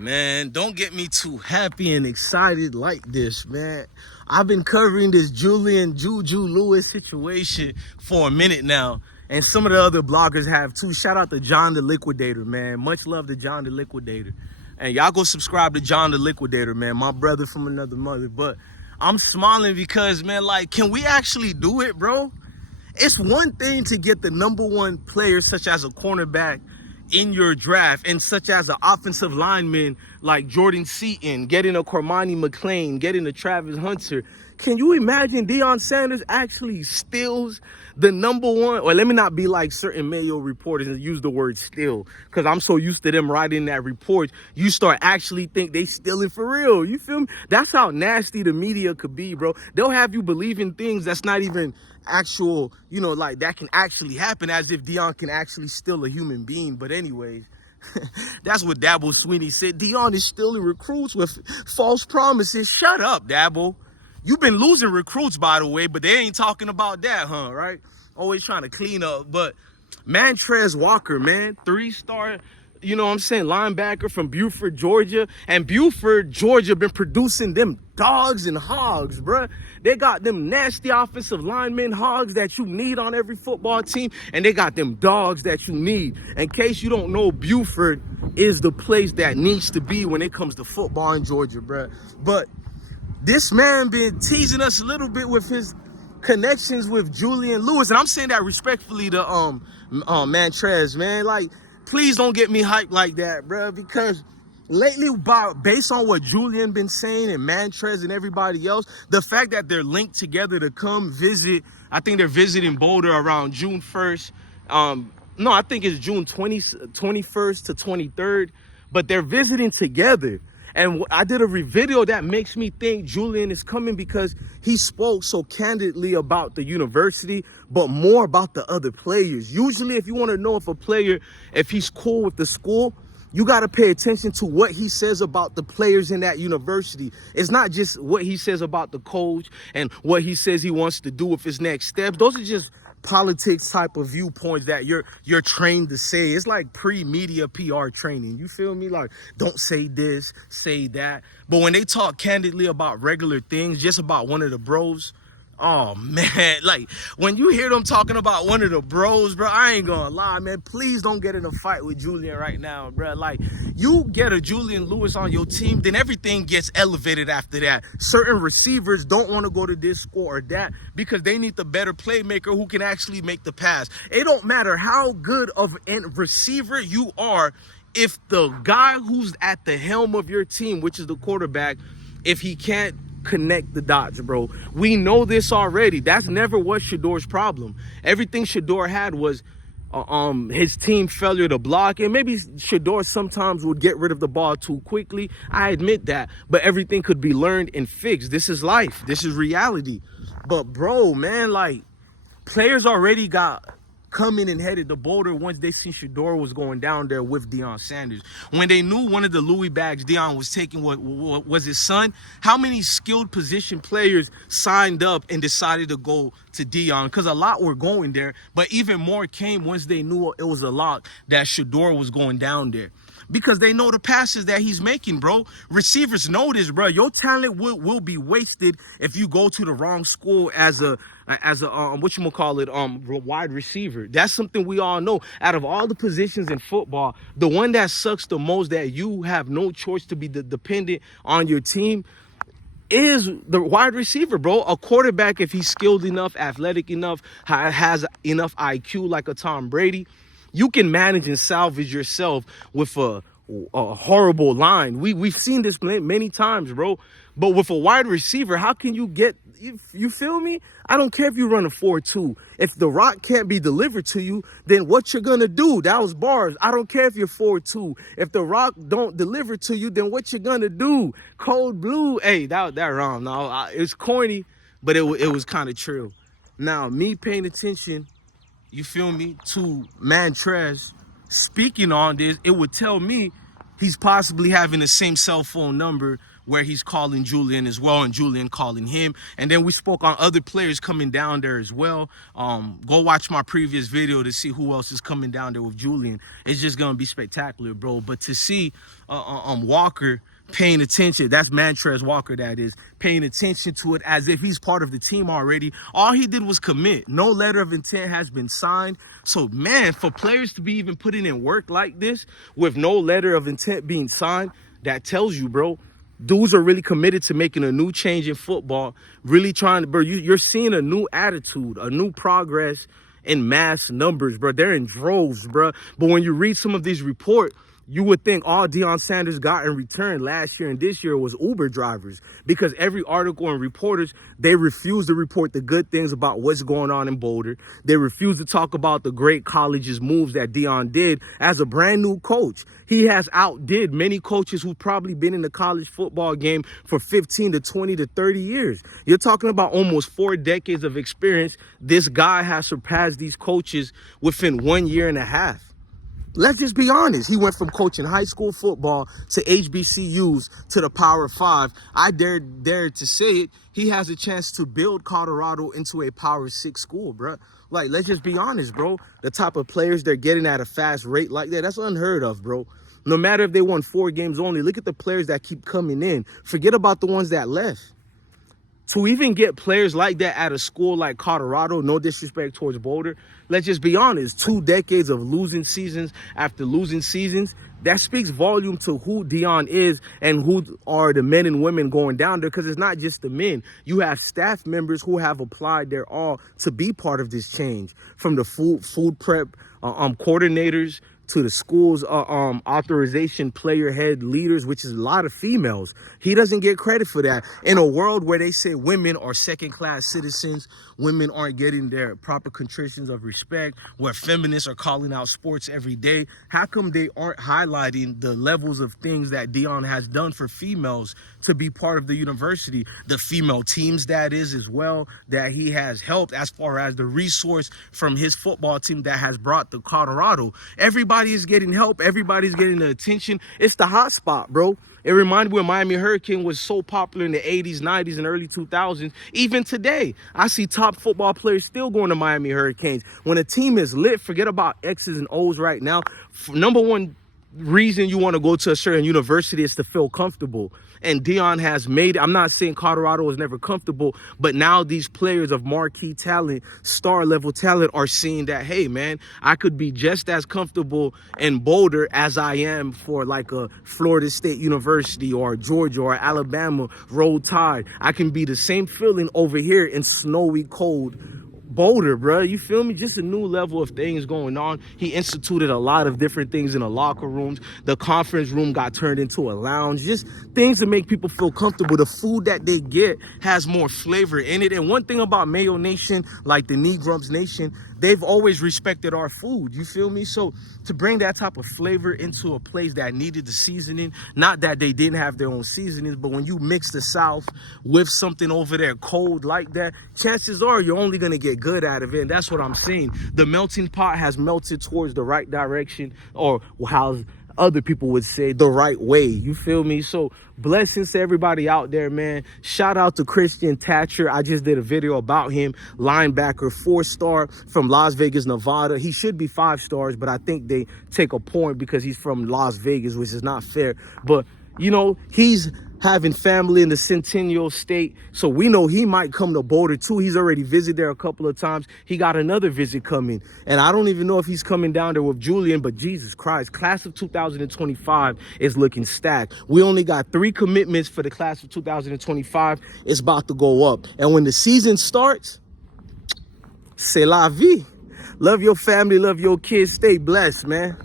Man, don't get me too happy and excited like this, man. I've been covering this Julian Lewis situation for a minute now, and some of the other bloggers have too. Shout out to John the Liquidator, man. Much love to John the Liquidator. And y'all go subscribe to John the Liquidator, man. My brother from another mother. But I'm smiling because, man, like, can we actually do it, bro? It's one thing to get the #1 player, such as a cornerback, in your draft, and such as an offensive lineman like Jordan Seaton, getting a Cormani McClain, getting a Travis Hunter. Can you imagine Deion Sanders actually steals the #1? Or let me not be like certain Mayo reporters and use the word steal, because I'm so used to them writing that report. You start actually think they stealing for real. You feel me? That's how nasty the media could be, bro. They'll have you believing things that's not even actual, you know, like that can actually happen, as if Deion can actually steal a human being. But anyways, that's what Dabo Swinney said. Deion is stealing recruits with false promises. Shut up, Dabo. You've been losing recruits, by the way, but they ain't talking about that, huh? Right? Always trying to clean up. But Mantrez Walker, man, 3-star, you know what I'm saying, linebacker from Buford, Georgia. And Buford, Georgia, been producing them dogs and hogs, bruh. They got them nasty offensive linemen, hogs that you need on every football team, and they got them dogs that you need. In case you don't know, Buford is the place that needs to be when it comes to football in Georgia, bruh. But this man been teasing us a little bit with his connections with Julian Lewis, and I'm saying that respectfully to Mantrez, man. Like, please don't get me hyped like that, bruh, because lately, based on what Julian been saying and Mantrez and everybody else, the fact that they're linked together to come visit, I think they're visiting Boulder around June 1st. No, I think it's June 21st to 23rd, but they're visiting together. And I did a video that makes me think Julian is coming because he spoke so candidly about the university, but more about the other players. Usually, if you want to know if a player, if he's cool with the school, you got to pay attention to what he says about the players in that university. It's not just what he says about the coach and what he says he wants to do with his next steps. Those are just politics type of viewpoints that you're trained to say. It's like pre-media PR training. You feel me? Like, don't say this, say that. But when they talk candidly about regular things, just about one of the bros, oh man, like when you hear them talking about one of the bros, bro, I ain't gonna lie, man. Please don't get in a fight with Julian right now, bro. Like, you get a Julian Lewis on your team, then everything gets elevated after that. Certain receivers don't want to go to this school or that because they need the better playmaker who can actually make the pass. It don't matter how good of a receiver you are, if the guy who's at the helm of your team, which is the quarterback, if he can't connect the dots, bro. We know this already. That's never was Shador's problem. Everything Shador had was his team failure to block, and maybe Shador sometimes would get rid of the ball too quickly. I admit that, but everything could be learned and fixed. This is life. This is reality. But bro, man, like, players already got coming and headed to Boulder once they seen Shador was going down there with Deion Sanders. When they knew one of the Louis bags Deion was taking was his son, how many skilled position players signed up and decided to go to Deion? Because a lot were going there, but even more came once they knew it was a lock that Shador was going down there. Because they know the passes that he's making, bro. Receivers know this, bro. Your talent will be wasted if you go to the wrong school as a wide receiver. That's something we all know. Out of all the positions in football, the one that sucks the most, that you have no choice to be dependent on your team, is the wide receiver, bro. A quarterback, if he's skilled enough, athletic enough, has enough IQ like a Tom Brady, you can manage and salvage yourself with a horrible line. We've seen this many times, bro. But with a wide receiver, how can you get, you feel me? I don't care if you run a 4-2. If the rock can't be delivered to you, then what you're going to do? That was bars. I don't care if you're 4-2. If the rock don't deliver to you, then what you going to do? Cold blue. Hey, that wrong. No, it's corny, but it was kind of true. Now, me paying attention, you feel me, to Mantrez speaking on this, it would tell me he's possibly having the same cell phone number where he's calling Julian as well and Julian calling him. And then we spoke on other players coming down there as well. Go watch my previous video to see who else is coming down there with Julian. It's just going to be spectacular, bro. But to see Walker paying attention, that's Mantrez Walker, that is, paying attention to it as if he's part of the team already. All he did was commit. No letter of intent has been signed. So, man, for players to be even putting in work like this with no letter of intent being signed, that tells you, bro, dudes are really committed to making a new change in football, really trying to, bro, you're seeing a new attitude, a new progress in mass numbers, bro. They're in droves, bro. But when you read some of these reports, you would think all Deion Sanders got in return last year and this year was Uber drivers, because every article and reporters, they refuse to report the good things about what's going on in Boulder. They refuse to talk about the great college's moves that Deion did as a brand new coach. He has outdid many coaches who've probably been in the college football game for 15 to 20 to 30 years. You're talking about almost 4 decades of experience. This guy has surpassed these coaches within 1 year and a half. Let's just be honest. He went from coaching high school football to HBCUs to the Power 5. I dare to say it. He has a chance to build Colorado into a Power 6 school, bro. Like, let's just be honest, bro. The type of players they're getting at a fast rate like that, that's unheard of, bro. No matter if they won 4 games only, look at the players that keep coming in. Forget about the ones that left. To even get players like that at a school like Colorado, no disrespect towards Boulder, let's just be honest, 2 decades of losing seasons after losing seasons, that speaks volume to who Deion is and who are the men and women going down there, because it's not just the men. You have staff members who have applied their all to be part of this change, from the food prep coordinators to the school's authorization player head leaders, which is a lot of females. He doesn't get credit for that. In a world where they say women are second-class citizens, women aren't getting their proper contritions of respect, where feminists are calling out sports every day, how come they aren't highlighting the levels of things that Deion has done for females to be part of the university? The female teams, that is, as well, that he has helped as far as the resource from his football team that has brought to Colorado. Everybody is getting help. Everybody's getting the attention. It's the hot spot, bro. It reminded me when Miami Hurricane was so popular in the 80s, 90s, and early 2000s. Even today, I see top football players still going to Miami Hurricanes. When a team is lit, forget about X's and O's right now. Number one reason you want to go to a certain university is to feel comfortable. And Deion has made, I'm not saying Colorado was never comfortable, but now these players of marquee talent, star level talent, are seeing that, hey, man, I could be just as comfortable in Boulder as I am for like a Florida State University or Georgia or Alabama Roll Tide. I can be the same feeling over here in snowy, cold Boulder, bro. You feel me? Just a new level of things going on. He instituted a lot of different things in the locker rooms. The conference room got turned into a lounge. Just things to make people feel comfortable. The food that they get has more flavor in it. And one thing about Mayo Nation, like the Negrums Nation, they've always respected our food. You feel me? So to bring that type of flavor into a place that needed the seasoning, not that they didn't have their own seasonings, but when you mix the South with something over there cold like that, chances are you're only going to get good out of it. And that's what I'm saying. The melting pot has melted towards the right direction, or how other people would say the right way. You feel me? So blessings to everybody out there, man. Shout out to Christian Thatcher. I just did a video about him. Linebacker, 4-star from Las Vegas, Nevada. He should be 5 stars, but I think they take a point because he's from Las Vegas, which is not fair. But, you know, he's having family in the Centennial State, so we know he might come to Boulder too. He's already visited there a couple of times. He got another visit coming, and I don't even know if he's coming down there with Julian, but Jesus Christ, class of 2025 is looking stacked. We only got 3 commitments for the class of 2025. It's about to go up, and when the season starts, c'est la vie. Love your family, love your kids, stay blessed, man.